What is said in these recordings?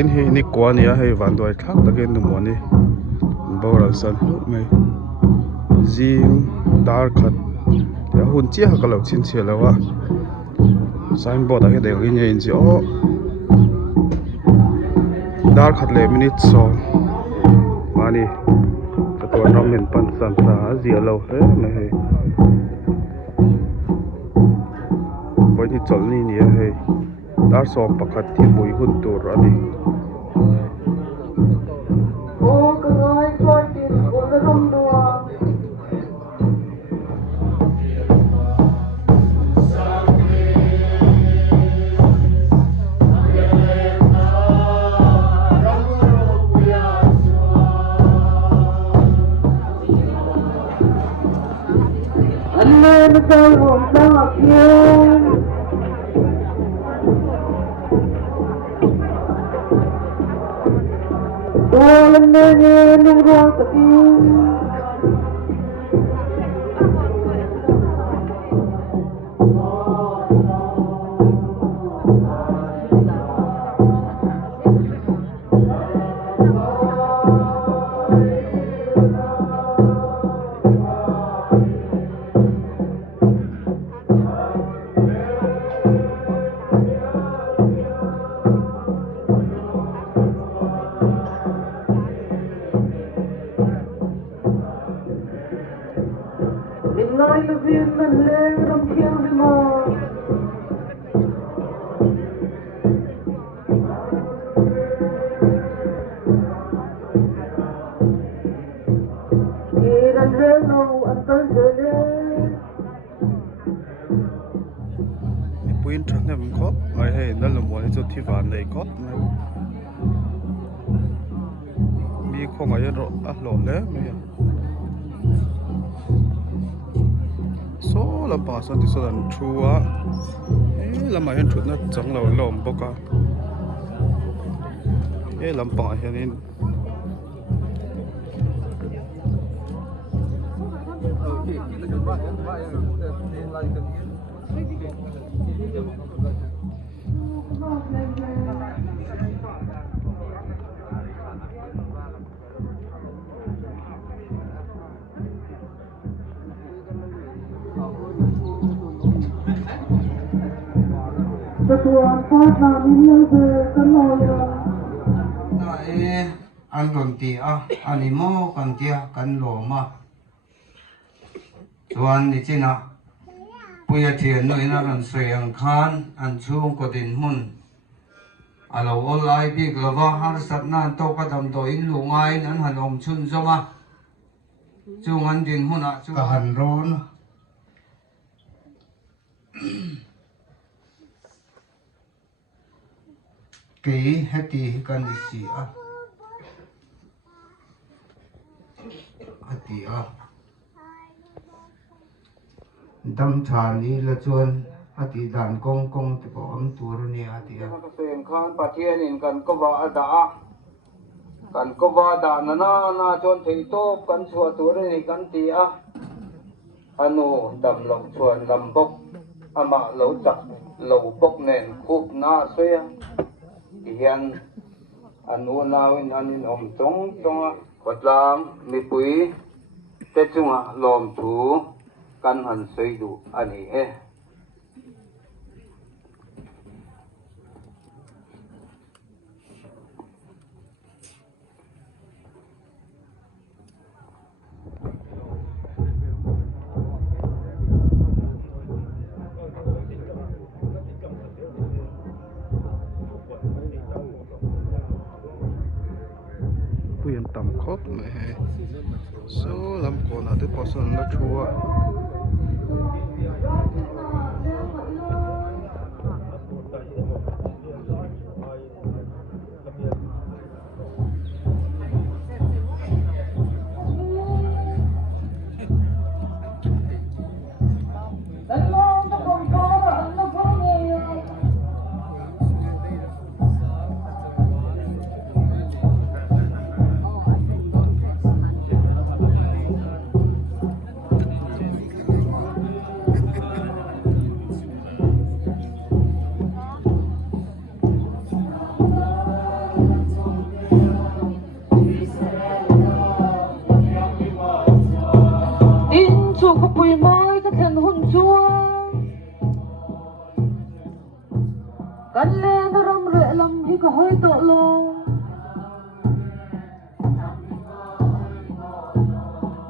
in hi ni kwania hei van doi thak takin numoni boral san mai zing dar khat ya hun chi ha kalo chin che lawa signboard a deng in in chi o dar khat le minute so mani ka to ramen pan san sa zia lo he mai hei boi ni chol ni ni hei dar som pakhat thi mui hun tur ani puin thak nem khop ai hei nal mo ni chu thi van nei khop mi khong ai ro a lo le mi so la pa sa ti so dan thua la ma hen thut na chang lo lom boka lam pa hen in an ron ti a ani mo kan tia kan lo ma chuan ni china puya thian no ina ran soi ang khan an chung ko din mun alo olai bi glova har sat na to ka dam do in lu ngai an hanom chun zoma chung an din huna chu ka han ron ke heti kan di si a hati a dam thani la chuan hati dan kong kong te ko am tur ni hati a ka sen khan pathian in kan ko wa da kan ko wa da na na chon thei to kan chua tur ni kan ti a anu dam lok chuan lam bok ama lo chak lo bok nen khup na soya hian anu nawin anin om chong chonga patlam mi pui te chunga lom thu kan han seidu ani e puin tam khop mai hei so lam ko na te poson la thua tổ lo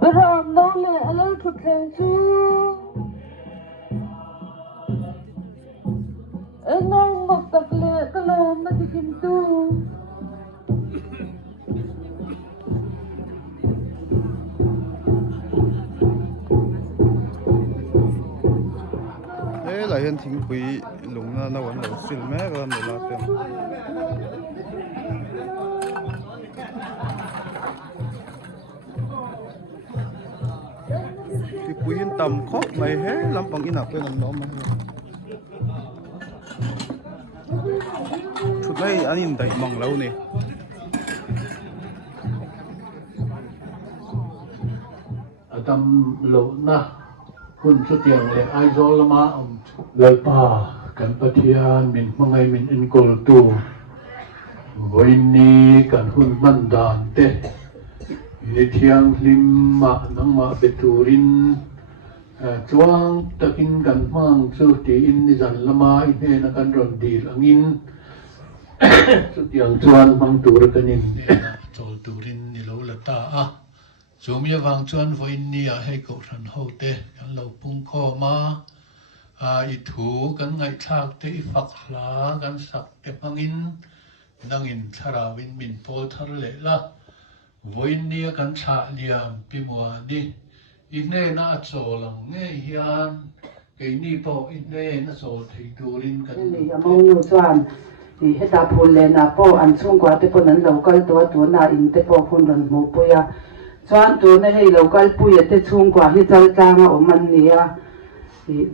ram nó lệ lấy thực hiện chú em nong mặc tập lệ cái lò mà đi kim tu thế là hiện thính quý lúng nó vẫn là xịn mé và nó là tiền thì quý hiện tầm khó mày hết lắm bằng in nào quên làm đó mà chút này anh nhìn thấy mỏng lâu nè tâm lộ na hun chút tiền lệ ai do lama lệ pa kan pathian min mangai min in kol tu voini kan hun man dan te ni thiang lim ma nang ma beturin chuang takin kan mang chu ti in ni zan lama in he na kan ron dil angin chút tiền chuan mang tur kanin chol turin ni lo la ta a chúng ya vang chuan voin ni a hei ko ran ho te kan lo pung kho ma I thu kan ngai thak te I fak hla kan sak te mangin nangin thara win min pol thar le la voin ni kan tha liam pi mua ni I ne na cho lang nge hian ke ni po I ne na so thei turin kanนี่มองนู่นส่วนที่เฮตาพูนเลยนะพ่ออันช่วงกว่าที่พ่อนั้นเราก็ตัวน่าอินที่พ่อพูนนั้นหมูปุยส่วนตัวนี้ให้เราก็ปุยที่ช่วงกว่าที่เจ้าจ้างอมมันเนี่ย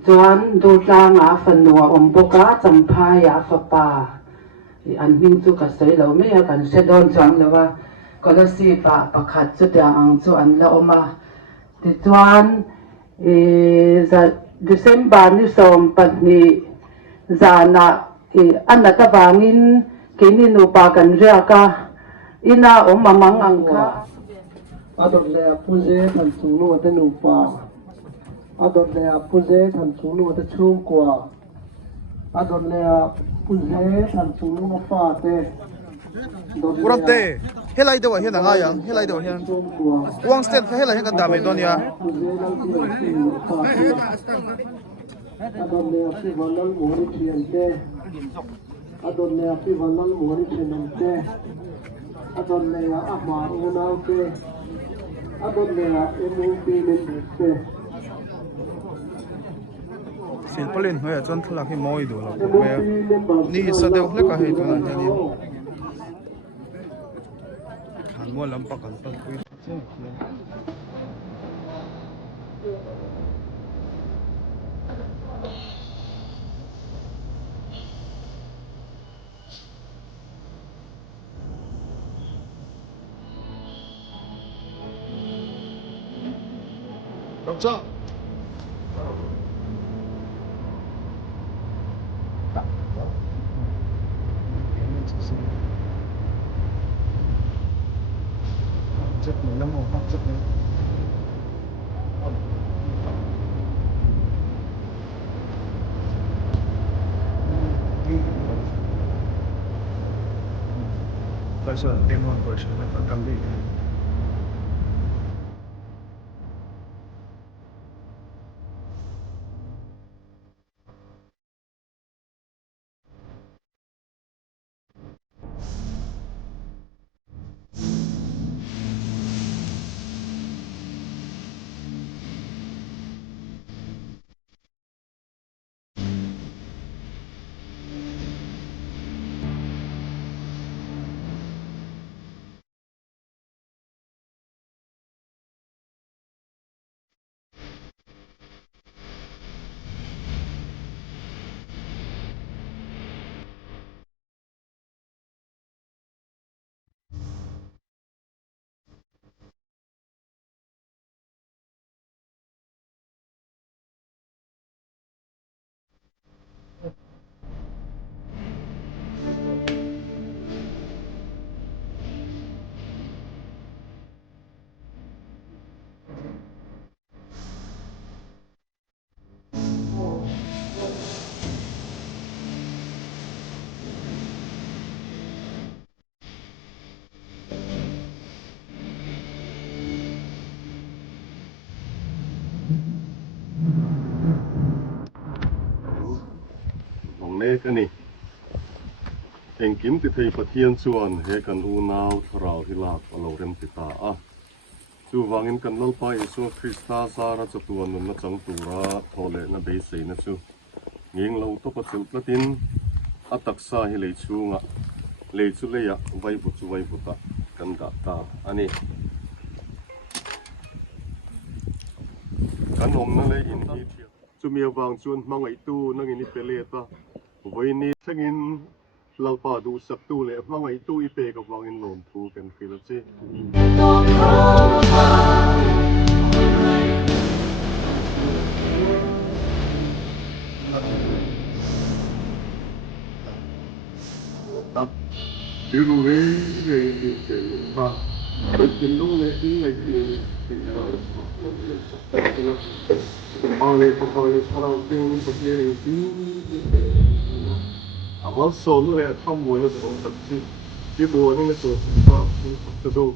ส่วนดูจ้างฝันนัวอมปกาจำพายาฝป่าอันวิ่งจุกใส่เราไม่อยากกันเสดอนจังเลยว่าก็เลยสิปะประคัดจุดอย่างส่วนเราอมาที่ส่วนจะDesember ni som patni zana anata bangin kini nupa kan riaka ina mamang angka adot le puze than chungnu te nupa adot le puze than chungnu te chungkwa adot le puze than chungnu fa te kurang te helai de wa hian anga yang helai de wa hian chungkwa wang stand helai hian kan dame don ya puze lang ti fa te adot le pi vanal mori thian te adot le pi vanal mori thian te adot le a mar unau te adot le emu pi men te sil polin hoya chon thlak hi moi du lo me ni sa deu hle ka he tu na ni han mo lam pa kan pan pui Đọc cho. Chất mình lắm màu chất mình. Bây giờ em hoàn bởi sự là cầm đi. กันนี่เองกิมติดให้ปะเทียนส่วนเฮกันอูนาวทราวฮิลากอโลเรมติตาอ่ะจูวางินกันนั่งไปส่วนคริสตาสาระจัตัวนุนนัจังตูระทอเลนะเบสนะจูเงี้ยเราต้องประจุประดินอัตักษาให้เลยชูงะเลยชูเลยอะไว้บุตรไว้บุตรกันดาตาอันนี้กันอมนั่นเลยอินที่จูมีวางชวนมังไอตู้นั่งอินนี่เปเลต้าไว้นี่ถ้างินเราป่าดูสักตู้เลยมังไอตู้อีเปกับวางอินลมทูกันฟิลเซ่ Điều này về và tình lúc này thì họ lại sau đó thì họ số lượng không muốn là số tập chứ bùa nên là số